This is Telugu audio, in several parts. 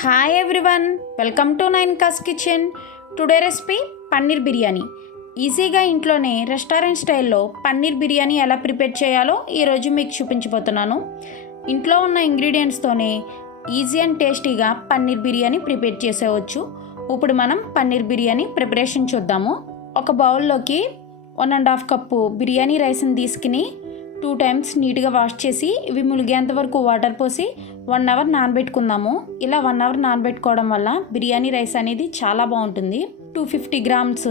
Hi everyone welcome to nine cause kitchen today recipe paneer biryani ఈజీగా ఇంట్లోనే రెస్టారెంట్ స్టైల్లో పన్నీర్ బిర్యానీ ఎలా ప్రిపేర్ చేయాలో ఈరోజు మీకు చూపించబోతున్నాను. ఇంట్లో ఉన్న ఇంగ్రీడియంట్స్తోనే ఈజీ అండ్ టేస్టీగా పన్నీర్ బిర్యానీ ప్రిపేర్ చేసేవచ్చు. ఇప్పుడు మనం పన్నీర్ బిర్యానీ ప్రిపరేషన్ చూద్దాము. ఒక బౌల్లోకి one and half cup biryani రైస్ని తీసుకుని టూ టైమ్స్ నీట్గా వాష్ చేసి ఇవి ములిగేంత వరకు వాటర్ పోసి వన్ అవర్ నానబెట్టుకుందాము. ఇలా వన్ అవర్ నానబెట్టుకోవడం వల్ల బిర్యానీ రైస్ అనేది చాలా బాగుంటుంది. టూ ఫిఫ్టీ గ్రామ్స్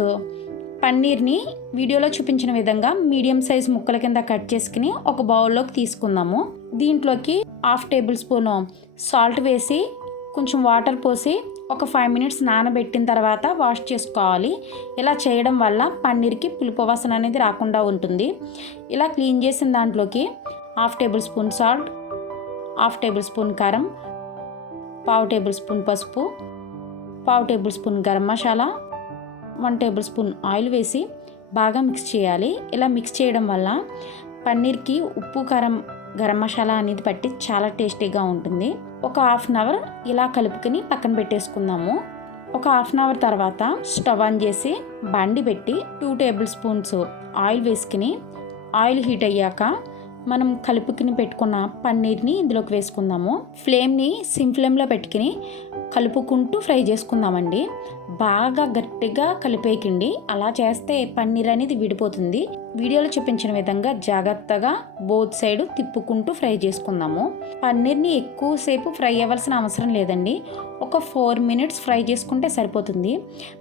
పన్నీర్ని వీడియోలో చూపించిన విధంగా మీడియం సైజ్ ముక్కల కింద కట్ చేసుకుని ఒక బౌల్లోకి తీసుకుందాము. దీంట్లోకి హాఫ్ టేబుల్ స్పూన్ సాల్ట్ వేసి కొంచెం వాటర్ పోసి ఒక ఫైవ్ మినిట్స్ నానబెట్టిన తర్వాత వాష్ చేసుకోవాలి. ఇలా చేయడం వల్ల పన్నీర్కి పులుపు వాసన అనేది రాకుండా ఉంటుంది. ఇలా క్లీన్ చేసిన దాంట్లోకి half table spoon salt half table spoon కారం పావు టేబుల్ స్పూన్ పసుపు పావు table spoon garam masala one table spoon oil వేసి బాగా మిక్స్ చేయాలి. ఇలా మిక్స్ చేయడం వల్ల పన్నీర్కి ఉప్పు కారం గరం మసాలా అనేది పట్టి చాలా టేస్టీగా ఉంటుంది. ఒక హాఫ్ అన్ అవర్ ఇలా కలుపుకొని పక్కన పెట్టేసుకుందాము. ఒక హాఫ్ అన్ అవర్ తర్వాత స్టవ్ ఆన్ చేసి బండి పెట్టి టూ టేబుల్ స్పూన్స్ ఆయిల్ వేసుకుని ఆయిల్ హీట్ అయ్యాక మనం కలుపుకుని పెట్టుకున్న పన్నీర్ని ఇందులోకి వేసుకుందాము. ఫ్లేమ్ని సిమ్ ఫ్లేమ్లో పెట్టుకుని కలుపుకుంటూ ఫ్రై చేసుకుందామండి. బాగా గట్టిగా కలిపేకండి అలా చేస్తే పన్నీర్ అనేది విడిపోతుంది. వీడియోలో చూపించిన విధంగా జాగ్రత్తగా బోత్ సైడ్ తిప్పుకుంటూ ఫ్రై చేసుకుందాము. పన్నీర్ని ఎక్కువసేపు ఫ్రై అవ్వాల్సిన అవసరం లేదండి. ఒక ఫోర్ మినిట్స్ ఫ్రై చేసుకుంటే సరిపోతుంది.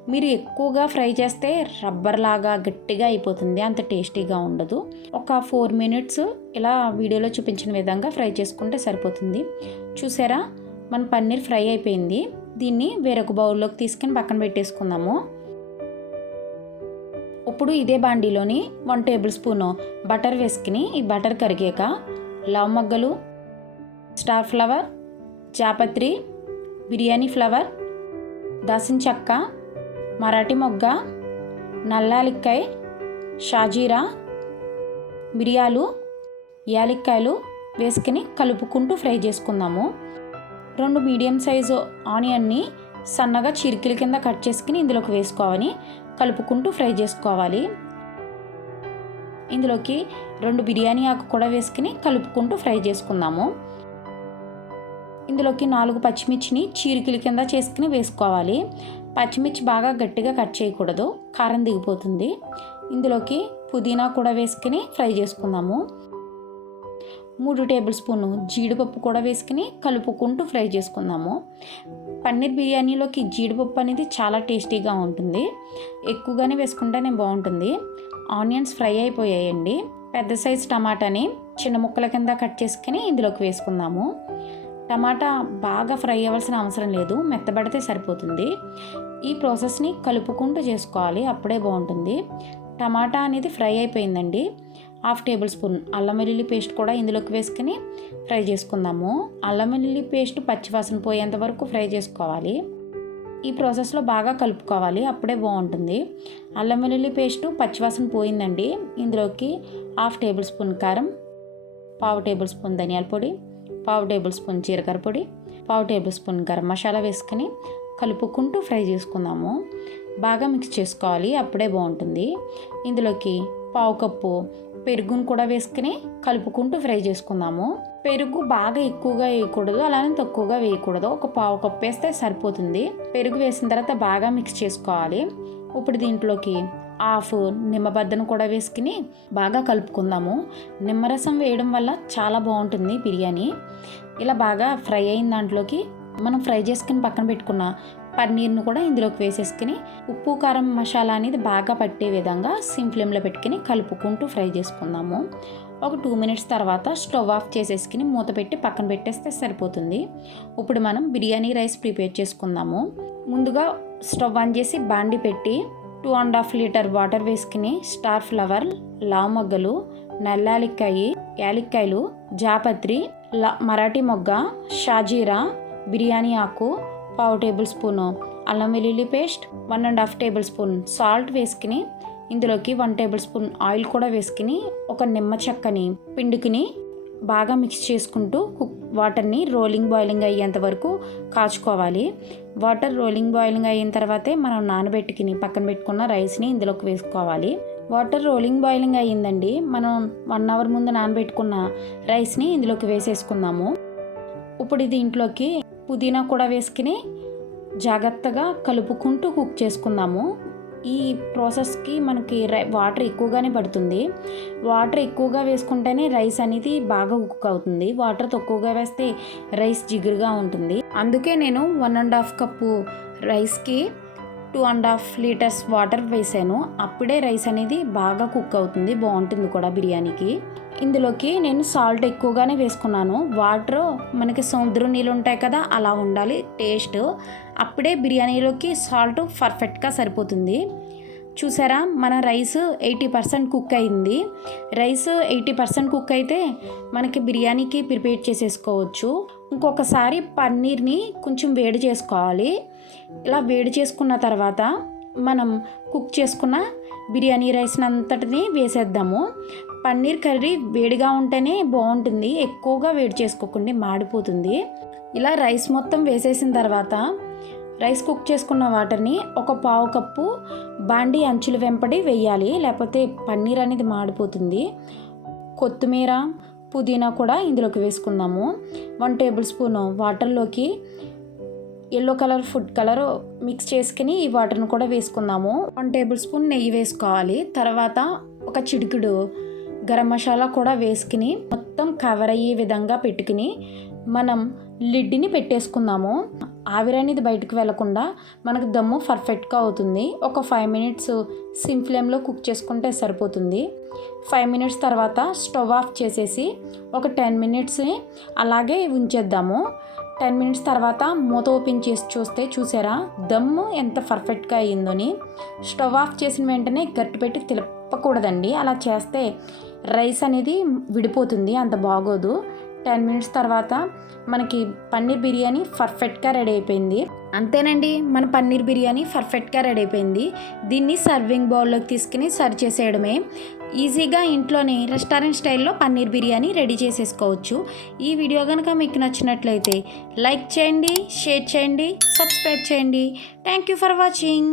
మీరు ఎక్కువగా ఫ్రై చేస్తే రబ్బర్ లాగా గట్టిగా అయిపోతుంది అంత టేస్టీగా ఉండదు. ఒక ఫోర్ మినిట్స్ ఇలా వీడియోలో చూపించిన విధంగా ఫ్రై చేసుకుంటే సరిపోతుంది. చూసారా? మన పన్నీర్ ఫ్రై అయిపోయింది. దీన్ని వేరొక బౌల్లోకి తీసుకొని పక్కన పెట్టేసుకుందాము. ఇప్పుడు ఇదే బాండీలోని వన్ టేబుల్ స్పూన్ బటర్ వేసుకుని ఈ బటర్ కరిగాక లవ్ మొగ్గలు స్టార్ ఫ్లవర్ జాపత్రి బిర్యానీ ఫ్లవర్ దాసిన చెక్క మరాఠీ మొగ్గ నల్లాలిక్కాయ షాజీరా మిరియాలు యాలిక్కాయలు వేసుకుని కలుపుకుంటూ ఫ్రై చేసుకుందాము. రెండు మీడియం సైజు ఆనియన్ని సన్నగా చిరికిల కింద కట్ చేసుకుని ఇందులోకి వేసుకోవాలి. కలుపుకుంటూ ఫ్రై చేసుకోవాలి. ఇందులోకి రెండు బిర్యానీ ఆకు కూడా వేసుకుని కలుపుకుంటూ ఫ్రై చేసుకుందాము. ఇందులోకి నాలుగు పచ్చిమిర్చిని చీరికల కింద చేసుకుని వేసుకోవాలి. పచ్చిమిర్చి బాగా గట్టిగా కట్ చేయకూడదు. కారం దిగిపోతుంది. ఇందులోకి పుదీనా కూడా వేసుకుని ఫ్రై చేసుకుందాము. మూడు టేబుల్ స్పూన్ జీడిపప్పు కూడా వేసుకుని కలుపుకుంటూ ఫ్రై చేసుకుందాము. పన్నీర్ బిర్యానీలోకి జీడిపప్పు అనేది చాలా టేస్టీగా ఉంటుంది. ఎక్కువగానే వేసుకుంటేనే బాగుంటుంది. ఆనియన్స్ ఫ్రై అయిపోయాయండి. పెద్ద సైజ్ టమాటాని చిన్న ముక్కల కింద కట్ చేసుకుని ఇందులోకి వేసుకుందాము. టమాటా బాగా ఫ్రై అవ్వాల్సిన అవసరం లేదు. మెత్తబడితే సరిపోతుంది. ఈ ప్రాసెస్ని కలుపుకుంటూ చేసుకోవాలి. అప్పుడే బాగుంటుంది. టమాటా అనేది ఫ్రై అయిపోయిందండి. హాఫ్ టేబుల్ స్పూన్ అల్లం వెల్లుల్లి పేస్ట్ కూడా ఇందులోకి వేసుకుని ఫ్రై చేసుకుందాము. అల్లం వెల్లుల్లి పేస్ట్ పచ్చివాసన పోయేంత వరకు ఫ్రై చేసుకోవాలి. ఈ ప్రాసెస్లో బాగా కలుపుకోవాలి అప్పుడే బాగుంటుంది. అల్లం వెల్లుల్లి పేస్టు పచ్చివాసన పోయిందండి. ఇందులోకి హాఫ్ టేబుల్ స్పూన్ కారం పావు టేబుల్ స్పూన్ ధనియాల పొడి పావు టేబుల్ స్పూన్ జీలకర్ర పొడి పావు టేబుల్ స్పూన్ గరం మసాలా వేసుకుని కలుపుకుంటూ ఫ్రై చేసుకుందాము. బాగా మిక్స్ చేసుకోవాలి అప్పుడే బాగుంటుంది. ఇందులోకి పావు కప్పు పెరుగును కూడా వేసుకుని కలుపుకుంటూ ఫ్రై చేసుకుందాము. పెరుగు బాగా ఎక్కువగా వేయకూడదు అలానే తక్కువగా వేయకూడదు. ఒక పావు కప్పు వేస్తే సరిపోతుంది. పెరుగు వేసిన తర్వాత బాగా మిక్స్ చేసుకోవాలి. ఇప్పుడు దీంట్లోకి హాఫ్ నిమ్మబద్దను కూడా వేసుకుని బాగా కలుపుకుందాము. నిమ్మరసం వేయడం వల్ల చాలా బాగుంటుంది బిర్యానీ. ఇలా బాగా ఫ్రై అయిన దాంట్లోకి మనం ఫ్రై చేసుకుని పక్కన పెట్టుకున్న పన్నీర్ను కూడా ఇందులోకి వేసేసుకుని ఉప్పు కారం మసాలా అనేది బాగా పట్టే విధంగా సిమ్ ఫ్లేమ్లో పెట్టుకుని కలుపుకుంటూ ఫ్రై చేసుకుందాము. ఒక టూ మినిట్స్ తర్వాత స్టవ్ ఆఫ్ చేసేసుకుని మూత పెట్టి పక్కన పెట్టేస్తే సరిపోతుంది. ఇప్పుడు మనం బిర్యానీ రైస్ ప్రిపేర్ చేసుకుందాము. ముందుగా స్టవ్ ఆన్ చేసి బాండి పెట్టి two and half litre water వేసుకుని స్టార్ ఫ్లవర్ లావ్ మొగ్గలు నల్లాలిక్కాయి యాలిక్కాయలు జాపత్రి లా మరాఠీ మొగ్గ షాజీరా బిర్యానీ ఆకు పావు టేబుల్ స్పూను అల్లం వెల్లుల్లి paste one and half table spoon salt వేసుకుని ఇందులోకి వన్ టేబుల్ స్పూన్ ఆయిల్ కూడా వేసుకుని ఒక నిమ్మ చెక్కని పిండుకుని బాగా మిక్స్ చేసుకుంటూ కుక్ వాటర్ని రోలింగ్ బాయిలింగ్ అయ్యేంత వరకు కాచుకోవాలి. వాటర్ రోలింగ్ బాయిలింగ్ అయిన తర్వాతే మనం నానబెట్టుకుని పక్కన పెట్టుకున్న రైస్ని ఇందులోకి వేసుకోవాలి. వాటర్ రోలింగ్ బాయిలింగ్ అయ్యిందండి. మనం వన్ అవర్ ముందు నానబెట్టుకున్న రైస్ని ఇందులోకి వేసేసుకుందాము. ఇప్పుడు దీంట్లోకి పుదీనా కూడా వేసుకుని జాగ్రత్తగా కలుపుకుంటూ కుక్ చేసుకుందాము. ఈ ప్రాసెస్కి మనకి రై వాటర్ ఎక్కువగానే పడుతుంది. వాటర్ ఎక్కువగా వేసుకుంటేనే రైస్ అనేది బాగా కుక్ అవుతుంది. వాటర్ తక్కువగా వేస్తే రైస్ జిగురుగా ఉంటుంది. అందుకే నేను వన్ అండ్ హాఫ్ కప్పు రైస్కి two and half litres water వేసాను. అప్పుడే రైస్ అనేది బాగా కుక్ అవుతుంది. బాగుంటుంది కూడా బిర్యానీకి. ఇందులోకి నేను సాల్ట్ ఎక్కువగానే వేసుకున్నాను. వాటర్ మనకి సముద్రం నీళ్ళు ఉంటాయి కదా అలా ఉండాలి. టేస్ట్. అప్పుడే బిర్యానీలోకి సాల్ట్ పర్ఫెక్ట్గా సరిపోతుంది. చూసారా మన రైస్ ఎయిటీ పర్సెంట్ కుక్ అయింది. రైస్ ఎయిటీ పర్సెంట్ కుక్ అయితే మనకి బిర్యానీకి ప్రిపేర్ చేసేసుకోవచ్చు. ఇంకొకసారి పన్నీర్ని కొంచెం వేడి చేసుకోవాలి. ఇలా వేడి చేసుకున్న తర్వాత మనం కుక్ చేసుకున్న బిర్యానీ రైస్ అంతటిని వేసేద్దాము. పన్నీర్ కర్రీ వేడిగా ఉంటేనే బాగుంటుంది. ఎక్కువగా వేడి చేసుకోకుండా మాడిపోతుంది. ఇలా రైస్ మొత్తం వేసేసిన తర్వాత రైస్ కుక్ చేసుకున్న వాటర్ని ఒక పావు కప్పు బాండి అంచుల వెంపడి వేయాలి. లేకపోతే పన్నీర్ అనేది మాడిపోతుంది. కొత్తిమీర పుదీనా కూడా ఇందులోకి వేసుకుందాము. వన్ టేబుల్ స్పూన్ వాటర్లోకి yellow colour food colour mix చేసుకుని ఈ వాటర్ని కూడా వేసుకుందాము. వన్ టేబుల్ స్పూన్ నెయ్యి వేసుకోవాలి. తర్వాత ఒక చిడుకుడు గరం మసాలా కూడా వేసుకుని మొత్తం కవర్ అయ్యే విధంగా పెట్టుకుని మనం లిడ్ని పెట్టేసుకుందాము. ఆవిరి అనేది బయటకు వెళ్ళకుండా మనకు దమ్ము పర్ఫెక్ట్గా అవుతుంది. ఒక ఫైవ్ మినిట్స్ సిమ్ ఫ్లేమ్లో కుక్ చేసుకుంటే సరిపోతుంది. ఫైవ్ మినిట్స్ తర్వాత స్టవ్ ఆఫ్ చేసేసి ఒక టెన్ మినిట్స్ని అలాగే ఉంచేద్దాము. టెన్ మినిట్స్ తర్వాత మూత ఓపెన్ చేసి చూస్తే చూసారా? దమ్ము ఎంత పర్ఫెక్ట్గా అయ్యిందని. స్టవ్ ఆఫ్ చేసిన వెంటనే గట్టి పెట్టి తిలపకూడదండి. అలా చేస్తే రైస్ అనేది విడిపోతుంది అంత బాగోదు. టెన్ మినిట్స్ తర్వాత మనకి పన్నీర్ బిర్యానీ పర్ఫెక్ట్గా రెడీ అయిపోయింది. అంతేనండి మన పన్నీర్ బిర్యానీ పర్ఫెక్ట్గా రెడీ అయిపోయింది. దీన్ని సర్వింగ్ బౌల్లోకి తీసుకుని సర్వ్ చేసేయడమే. ఈజీగా ఇంట్లోనే రెస్టారెంట్ స్టైల్లో పన్నీర్ బిర్యానీ రెడీ చేసేసుకోవచ్చు. ఈ వీడియో కనుక మీకు నచ్చినట్లయితే లైక్ చేయండి షేర్ చేయండి సబ్స్క్రైబ్ చేయండి. Thank you for watching.